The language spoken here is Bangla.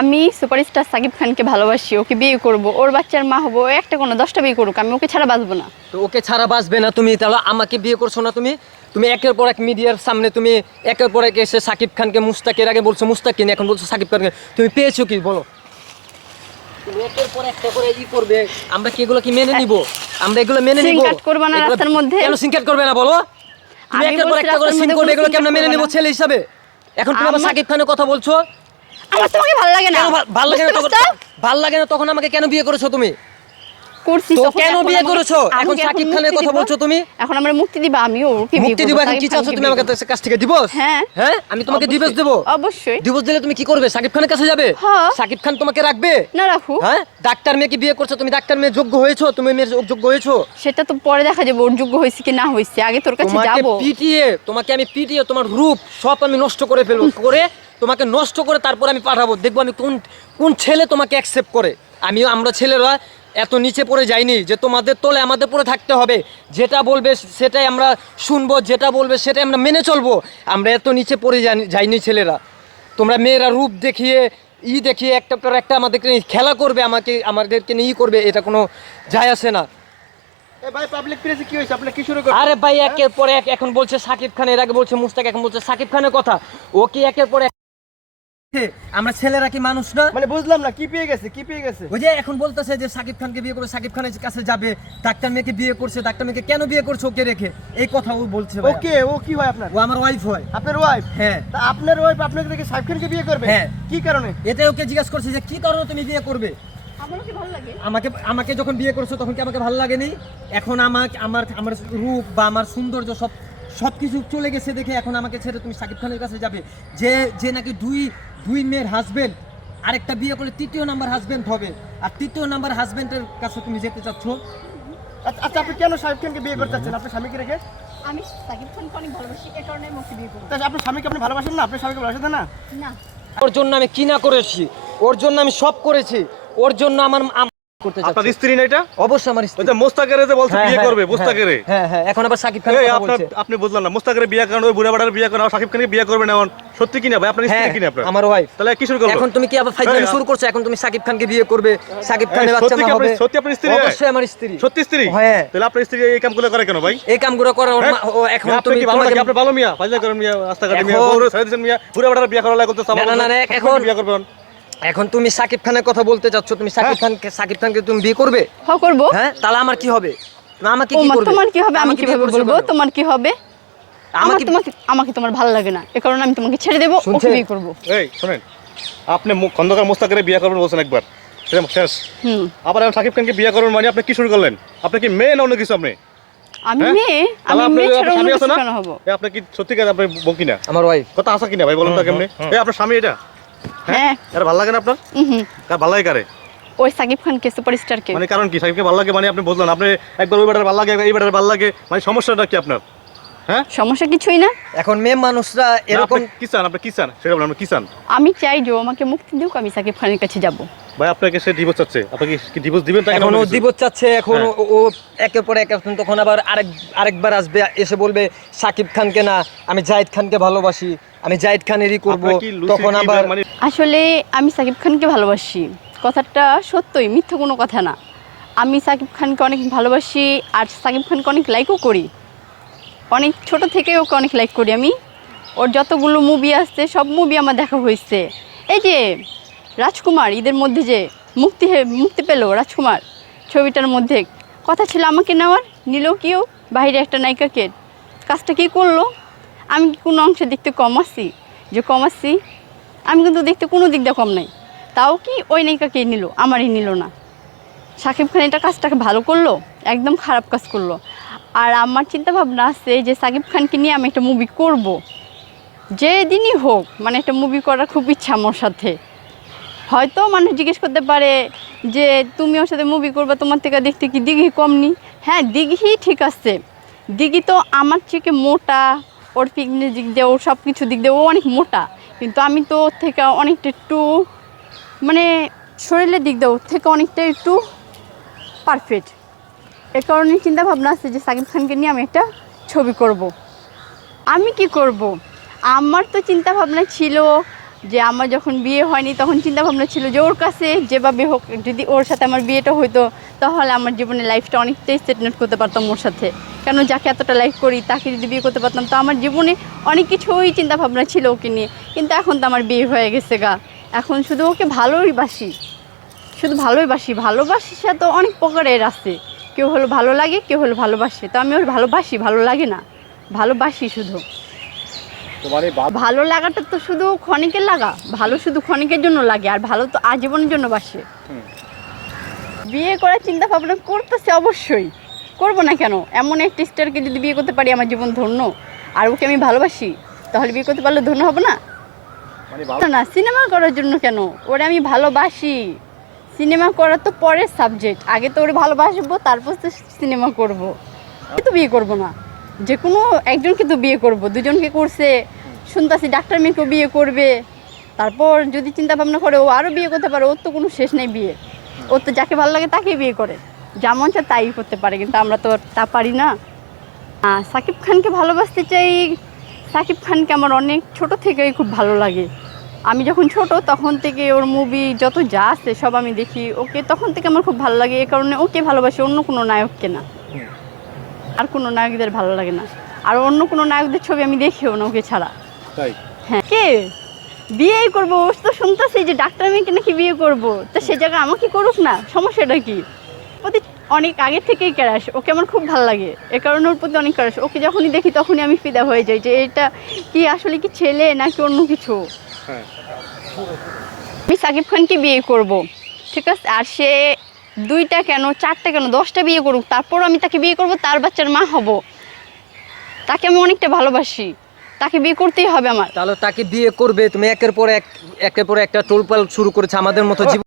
আমি সুপারস্টার সাকিব খানকে ভালোবাসি ওকে বিয়ে করব ওর বাচ্চার মা হব একটা কোনো দশটা বিয়ে করুক আমি ওকে ছাড়া বাঁচবো না। তো ওকে ছাড়া বাঁচবে না তুমি তাহলে আমাকে বিয়ে করছ না তুমি? তুমি একের পর এক মিডিয়ার সামনে তুমি একের পর এক এসে সাকিব খানকে মুস্তাকের আগে বলছো মুস্তাকিন এখন বলছো সাকিব খানকে। তুমি পেয়েছ কি? বলো। তুমি একের পর একটা করে ই করবে আমরা কি এগুলো কি মেনে নিব? আমরা এগুলো মেনে নিব? সিনকাট করবা না রাস্তার মধ্যে? কেন সিনকাট করবে না বলো? তুমি আমি একের পর একটা করে সিন করবে এগুলো কি আমরা মেনে নিব ছেলে হিসাবে? এখন তুমি আবার সাকিব খানের কথা বলছো? আমার তোমাকে ভালো লাগে না। ভালো লাগে না তখন ভালো লাগে না তখন আমাকে কেন বিয়ে করেছ তুমি? করছি তো কেন বিয়ে করেছ? এখন সাকিব খানের কথা বলছো তুমি? এখন আমরা মুক্তি দিবা ওকে মুক্তি দিব কি চাচ্ছ তুমি কাছ থেকে? দিবস হ্যাঁ। হ্যাঁ? আমি তোমাকে। দেবো? অবশ্যই। দিবস দিলে তুমি কি করবে? সাকিব খানের কাছে যাবে। সাকিব খান তোমাকে রাখবে? না রাখু হ্যাঁ? ডাক্তার মেয়েকে বিয়ে করছ? তুমি ডাক্তার মেয়ে যোগ্য হয়েছো? তুমি মেয়ের যোগ্য হয়েছো? সেটা তো পরে দেখা যাবে ওর যোগ্য হয়েছে কি না হয়েছে। আগে তোর কাছে যাব। পিটিয়ে তোমাকে আমি পিটিয়ে তোমার রূপ সব আমি নষ্ট করে ফেলব। করে তোমাকে নষ্ট করে তারপর আমি পাঠাবো। দেখব আমি কোন কোন ছেলে তোমাকে অ্যাকসেপ্ট করে। আমিও আমরা ছেলেরা এত নিচে পড়ে যাইনি যে তোমাদের তোলে আমাদের পরে থাকতে হবে। যেটা বলবে সেটাই আমরা শুনব যেটা বলবে সেটাই আমরা মেনে চলবো। আমরা এত নিচে পড়ে যাইনি- যাইনি ছেলেরা। তোমরা মেয়েরা রূপ দেখিয়ে ই দেখিয়ে একটা পর একটা আমাদেরকে খেলা করবে আমাকে আমাদেরকে নিয়ে ই করবে এটা কোনো যায় আসে না। আরে ভাই একের পর এক এখন বলছে সাকিব খান এর আগে বলছে মুস্তাক এখন বলছে সাকিব খানের কথা। ও কি একের পর আমরা ছেলেরা কি মানুষ না? মানে বুঝলাম না কি পেয়ে গেছে কি পেয়ে গেছে? ওই যে এখন বলতেছে যে সাকিব খানকে বিয়ে করে সাকিব খানের কাছে যাবে ডাক্তার মেয়েকে বিয়ে করছে ডাক্তার মেয়েকে কেন বিয়ে করছে ওকে রেখে? এই কথা ও বলছে ওকে ও কি হয় আপনার? ও আমার ওয়াইফ হয়। আপনার ওয়াইফ হ্যাঁ। তা আপনার ওয়াইফ আপনাকে দেখে সাইফ খানকে বিয়ে করবে? হ্যাঁ। কি কারণে? এটা ওকে জিজ্ঞেস করছে যে কি কারণে তুমি বিয়ে করবে? আমারও কি ভালো লাগে। আমাকে আমাকে যখন বিয়ে করছ তখন কি আমাকে ভালো লাগেনি? এখন আমাকে আমার আমার রূপ বা আমার সৌন্দর্য সব সব কিছু চলে গেছে দেখে এখন আমাকে ছেড়ে তুমি সাকিব খানের কাছে যাবে। যে যে নাকি দুই দুই মেয়ের হাজবেন্ড আরেকটা বিয়ে করলে তৃতীয় নাম্বার হাজবেন্ড হবে। আর তৃতীয় নাম্বার হাজবেন্ডের কাছে তুমি যেতে চাচ্ছ? আচ্ছা আচ্ছা, আপনি কেন সাহেব খানকে বিয়ে করতে চাচ্ছেন? আপনার স্বামীকে রেখে? আমি সাকিব খানকে অনেক ভালোবাসি এ কারণে আমি ওকে বিয়ে করব। তাহলে আপনার স্বামীকে আপনি ভালোবাসেন না? আপনার স্বামীকে ভালোবাসেন না? না। ওর জন্য আমি কি না করেছি? ওর জন্য আমি সব করেছি। ওর জন্য আমার করতে আপনার স্ত্রী না এটা? অবশ্যই আমার স্ত্রী। ওই মোস্তাকেরে যে বলছে হ্যাঁ, বিয়ে হ্যাঁ, করবে হ্যাঁ, মোস্তাকেরে। হ্যাঁ হ্যাঁ এখন আবার সাকিব খান কথা বলছে। আপনি বুঝলাম না মোস্তাকের বিয়ে করেন ওই বুড়া বাড়ার বিয়ে করেন সাকিব খানকে বিয়ে করবেন এখন সত্যি কিনা ভাই? আপনার হ্যাঁ স্ত্রী কিনা আপনার? আমার ওয়াইফ তাহলে কি শুরু করল? এখন তুমি কি আবার ফাইজলামি হ্যাঁ, শুরু করছ? এখন তুমি সাকিব খানকে বিয়ে করবে সাকিব খানের বাচ্চা সত্যি মা হবে। সত্যি আপনার স্ত্রী? অবশ্যই আমার স্ত্রী। সত্যি স্ত্রী? হ্যাঁ। তাহলে আপনার স্ত্রী এই কামগুলো করে কেন ভাই? এই কামগুলো করে হ্যাঁ? এখন তুমি কি আপনি ভালো মিয়া? ফাইজলা করেন মিয়া রাস্তাঘাটে মিয়া বউরে দিয়েছেন মিয়া বুড়া বাড়ার বিয়ে করা লাগে তো না, না, না, না, এখন এখন- বিয়ে করবেন? এখন তুমি সাকিব খানের কথা বলতে চাচ্ছ তুমি সাকিব হ্যাঁ। খানকে সাকিব খানকে তুমি বিয়ে করবে? হ করব। হ্যাঁ তাহলে আমার কি হবে? না আমাকে কি করবে? তোমার কি হবে? আমি কীভাবে বলব? তোমার কি হবে? আমাকে তোমাকে আমাকে তোমার ভালো লাগে না। এ কারণে আমি তোমাকে ছেড়ে দেবো ওকে বিয়ে করব। এই শুনেন। আপনি খন্দকার মোস্তাকের বিয়ে করবেন বলছেন একবার। এটা শেষ। হুম। আবার এখন সাকিব খানকে বিয়ে করবেন মানে আপনি কি শুরু করলেন? আপনি কি মেয়ে না অন্য কিছু আপনি? আমি হ্যাঁ? মেয়ে? আমি মেয়ে ছাড়া অন্য কিছু না? কেন হব? এ, আপনি কি সত্যিকার আপনি বকি না আমার ওয়াইফ কথা আছে কিনা? ভাই বলুন তো কেমনে? এই আপনার স্বামী এটা? হ্যাঁ? এটা ভালো লাগে না আপনার? কার ভালো লাগে কারে? ওই সাকিব খানকে সুপারস্টারকে মানে কারণ কি? সাকিবকে ভালো লাগে মানে আপনি বুঝলেন আপনি একবার ওই বেটার ভালো লাগে এই বেটার ভালো লাগে মানে সমস্যাটা কি আপনার? হ্যাঁ? সমস্যা কিছুই না। এখন মেয়ে মানুষরা এরকম কি চান? আপনি কি চান? সেটা বলেন কি চান? আমি চাই যে আমাকে মুক্তি দিক আমি সাকিব খানের কাছে যাব। ভাই আপনাকে সে ডিভোর্স চাচ্ছে। আপনি কি- কি ডিভোর্স দিবেন তাকে? এখন ও দিবস চাচ্ছে এখন হ্যাঁ। ও একের পর এক এখন তখন আবার আরেক আরেকবার আসবে এসে বলবে সাকিব খানকে না আমি জাহিদ খানকে ভালোবাসি। আমি জাহিদ খানেরই করব তখন আবার মানে আসলে আমি সাকিব খানকে ভালোবাসি। কথাটা সত্যই মিথ্যা কোনো কথা না। আমি সাকিব খানকে অনেক ভালোবাসি আর সাকিব খানকে অনেক লাইকও করি। অনেক ছোট থেকে ওকে অনেক লাইক করি আমি। ওর যতগুলো মুভি আসছে সব মুভি আমার দেখা হয়েছে। এই যে রাজকুমার ঈদের মধ্যে যে মুক্তি মুক্তি পেল রাজকুমার ছবিটার মধ্যে। কথা ছিল আমাকে নেওয়ার নিল কেউ বাইরে একটা নায়িকাকে। কাজটা কী করল? আমি কোনো অংশে দেখতে কম আছি? যে কম আছি, আমি কিন্তু দেখতে কোনো দিক দিয়ে কম নাই। তাও কি ওই নায়িকাকে নিল, আমারই নিল না। সাকিব খান এটা কাজটাকে ভালো করল, একদম খারাপ কাজ করল। আর আমার চিন্তা ভাবনা আছে যে সাকিব খানকে নিয়ে আমি একটা মুভি করব। যে দিনই হোক মানে একটা মুভি করার খুব ইচ্ছা আমার সাথে। হয়তো মানুষ জিজ্ঞেস করতে পারে যে, তুমি ওর সাথে মুভি করবা, তোমার থেকে দেখতে কি দিঘি কমনি হ্যাঁ দিঘি ঠিক আছে। দিঘি তো আমার থেকে মোটা ওর ফিটনেস দিক দিয়ে, ওর সব কিছু দিক দিয়ে, ও অনেক মোটা কিন্তু আমি তো ওর থেকে অনেকটা একটু মানে শরীরের দিক দিয়ে ওর থেকে অনেকটা একটু পারফেক্ট এ কারণে চিন্তা ভাবনা আছে যে সাকিব খানকে নিয়ে আমি একটা ছবি করব। আমি কি করব। আমার তো চিন্তা ভাবনা ছিল যে আমার যখন বিয়ে হয়নি, তখন চিন্তা ভাবনা ছিল যে ওর কাছে যেভাবে হোক, যদি ওর সাথে আমার বিয়েটা হতো তাহলে আমার জীবনে লাইফটা অনেকটাই সেটেলমেন্ট করতে পারতাম ওর সাথে। কেন যাকে এতটা লাইফ করি, তাকে যদি বিয়ে করতে পারতাম, তো আমার জীবনে অনেক কিছুই চিন্তা ভাবনা ছিল ওকে নিয়ে। কিন্তু এখন তো আমার বিয়ে হয়ে গেছে গা। এখন শুধু ওকে ভালোই বাসি। শুধু ভালোই বাসি। সে তো অনেক প্রকারের আছে। কেউ হলো ভালো লাগে, কেউ হলো ভালোবাসে। তো আমি ওর ভালোবাসি, ভালো লাগে না। ভালোবাসি শুধু। তোমার এই ভালো লাগাটা তো শুধু ক্ষণিকের লাগা ভালো শুধু ক্ষণিকের জন্য লাগে আর ভালো তো আজীবনের জন্য বাসে। বিয়ে করার চিন্তা ভাবনা করতেছে অবশ্যই করব না কেন? এমন একটা স্টারকে যদি বিয়ে করতে পারি আমার জীবন ধন্য আর ওকে আমি ভালোবাসি তাহলে বিয়ে করতে পারলে ধন্য হব না? মানে না না সিনেমা করার জন্য কেন? ওরে আমি ভালোবাসি। সিনেমা করা তো পরের সাবজেক্ট আগে তো ওরে ভালোবাসবো তারপর তো সিনেমা করব। তো বিয়ে করব না। যে কোনো একজনকে তো বিয়ে করব, দুজনকে করছে, শুনতাছি ডাক্তার মেয়েকেও বিয়ে করবে, তারপর যদি চিন্তা ভাবনা করে ও আরও বিয়ে করতে পারে, ওর তো কোনো শেষ নেই বিয়ে। ওর তো যাকে ভালো লাগে তাকে বিয়ে করে। যেমন চায় তাই করতে পারে, কিন্তু আমরা তো তা পারি না। সাকিব খানকে ভালোবাসতে চাই, সাকিব খানকে আমার অনেক ছোট থেকেই খুব ভালো লাগে। আমি যখন ছোট তখন থেকে ওর মুভি যত যা আছে সব আমি দেখি, ওকে তখন থেকে আমার খুব ভালো লাগে, এ কারণে ওকে ভালোবাসি, অন্য কোনো নায়ককে না। আর কোনো নায়কদের ভালো লাগে না। আর অন্য কোনো নায়কদের ছবি আমি দেখিও না ওকে ছাড়া। তাই? হ্যাঁ। কে? বিয়েই করব ও তো শুনতেছি যে ডাক্তার মেয়েকে নাকি বিয়ে করব। তো সে জায়গায় আমাকে করুক না? সমস্যাটা কি? প্রতি অনেক আগে থেকেই ক্যারাস ওকে আমার খুব ভালো লাগে। এ কারণে ওর প্রতি অনেক ক্যারাস ওকে যখনই দেখি তখনই আমি ফিদা হয়ে যাই যে এটা কি আসলে কি ছেলে নাকি অন্য কিছু? হ্যাঁ। আমি সাকিব খানকে বিয়ে করব। ঠিক আছে? আর সে দুইটা কেন, চারটা কেন, দশটা বিয়ে করুক, তারপর আমি তাকে বিয়ে করব, তার বাচ্চার মা হব। তাকে আমি অনেকটা ভালোবাসি। তাকে বিয়ে করতেই হবে আমার। তাহলে তাকে বিয়ে করবে, তুমি একের পর এক, একের পর একটা টোলপাল শুরু করেছে আমাদের মতো